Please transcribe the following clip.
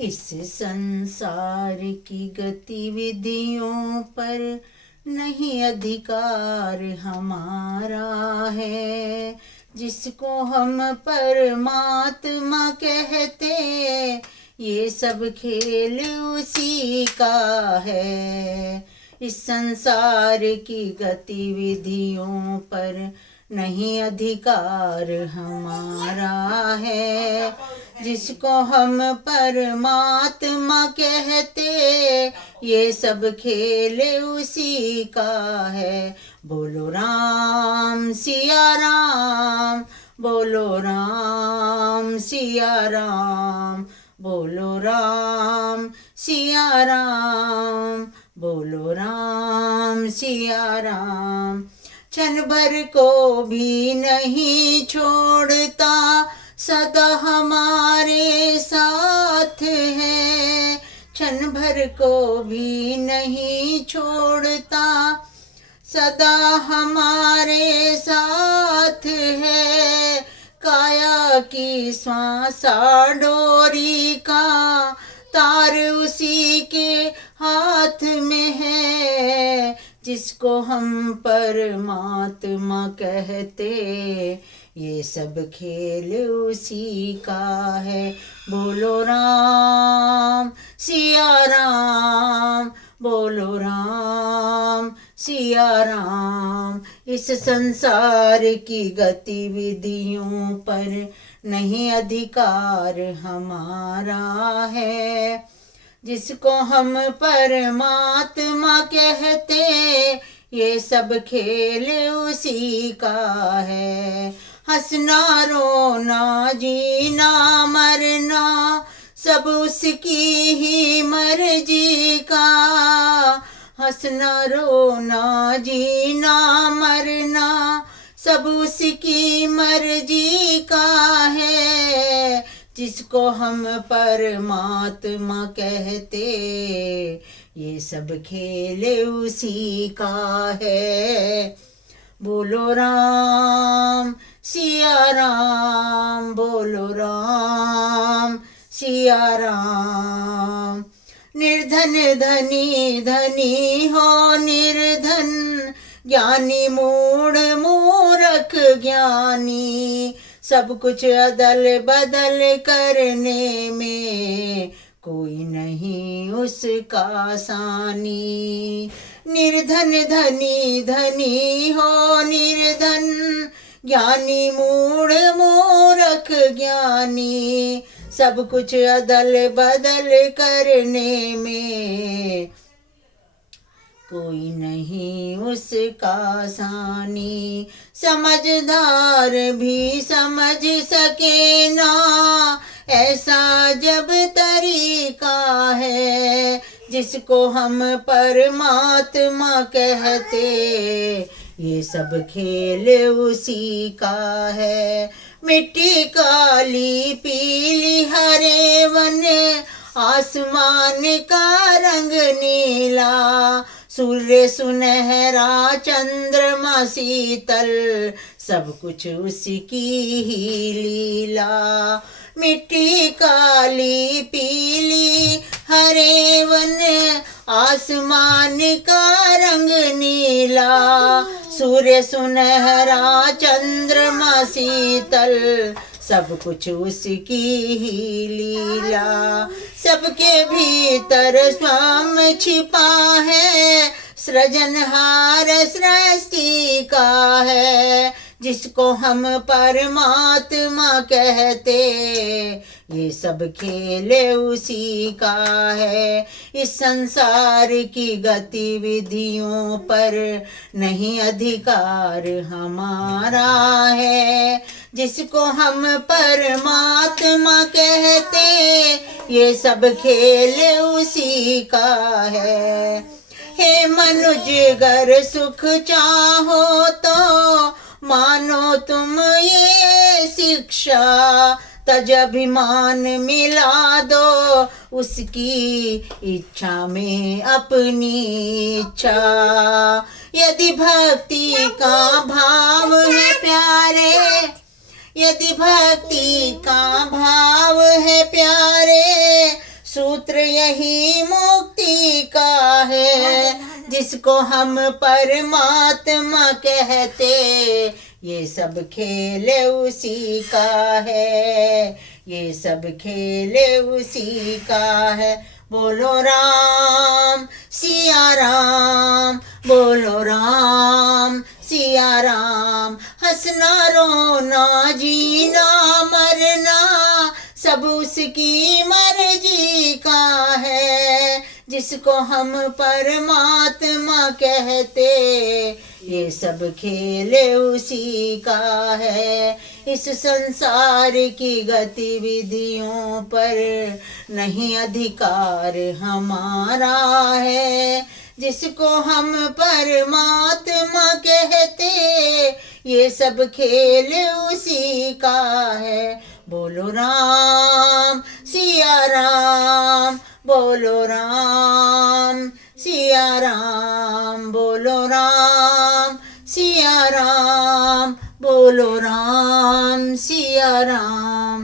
इस संसार की गतिविधियों पर नहीं अधिकार हमारा है। जिसको हम परमात्मा कहते, ये सब खेल उसी का है। इस संसार की गतिविधियों पर नहीं अधिकार हमारा है। जिसको हम परमात्मा कहते, ये सब खेल उसी का है। बोलो राम सिया राम, बोलो राम सिया राम, बोलो राम सिया राम, बोलो राम सिया राम। क्षण भर को भी नहीं छोड़ता, सदा हमारे साथ है। क्षण भर को भी नहीं छोड़ता, सदा हमारे साथ है। काया की श्वासा डोरी का तार उसी के हाथ में है। जिसको हम परमात्मा कहते, ये सब खेल उसी का है। बोलो राम सिया राम, बोलो राम सिया राम। इस संसार की गतिविधियों पर नहीं अधिकार हमारा है। जिसको हम परमात्मा कहते, ये सब खेल उसी का है। हंसना रोना जीना मरना सब उसकी ही मर्जी का। हंसना रोना जीना मरना सब उसकी मर्जी का है। जिसको हम परमात्मा कहते, ये सब खेल उसी का है। बोलो राम सिया राम, बोलो राम सिया राम। निर्धन धनी धनी हो निर्धन, ज्ञानी मूढ़ मूर्ख ज्ञानी। सब कुछ अदल बदल करने में कोई नहीं उसका आसानी। निर्धन धनी धनी हो निर्धन, ज्ञानी मूढ़ मूर्ख ज्ञानी। सब कुछ अदल बदल करने में कोई नहीं उसका आसानी। समझदार भी समझ सके ना, ऐसा जब तरीका है। जिसको हम परमात्मा कहते, ये सब खेल उसी का है। मिट्टी काली पीली हरे वन, आसमान का रंग नीला। सूर्य सुनहरा चंद्रमा शीतल, सब कुछ उसकी ही लीला। मिट्टी काली पीली हरे वन, आसमान का रंग नीला। सूर्य सुनहरा चंद्रमा शीतल, सब कुछ उसकी ही लीला। सबके भीतर स्वयं छिपा है, सृजनहार सृष्टि का है। जिसको हम परमात्मा कहते, ये सब खेल उसी का है। इस संसार की गतिविधियों पर नहीं अधिकार हमारा है। जिसको हम परमात्मा कहते, ये सब खेल उसी का है। हे मनुज गर सुख चाहो तो मानो तुम ये शिक्षा। तज अभिमान मिला दो उसकी इच्छा में अपनी इच्छा। यदि भक्ति का भाव है प्यारे, यदि भक्ति का भाव है प्यारे, यही मुक्ति का है, जिसको हम परमात्मा कहते, ये सब खेल उसी का है, ये सब खेल उसी का है। बोलो राम सिया राम, बोलो राम सिया राम। हंसना रोना जीना मरना सब उसकी मर्जी का है, जिसको हम परमात्मा कहते, ये सब खेल उसी का है। इस संसार की गतिविधियों पर नहीं अधिकार हमारा है, जिसको हम परमात्मा कहते, ये सब खेल उसी का है। बोलो राम सिया राम, बोलो राम सिया राम, बोलो राम सिया राम, बोलो राम सिया राम।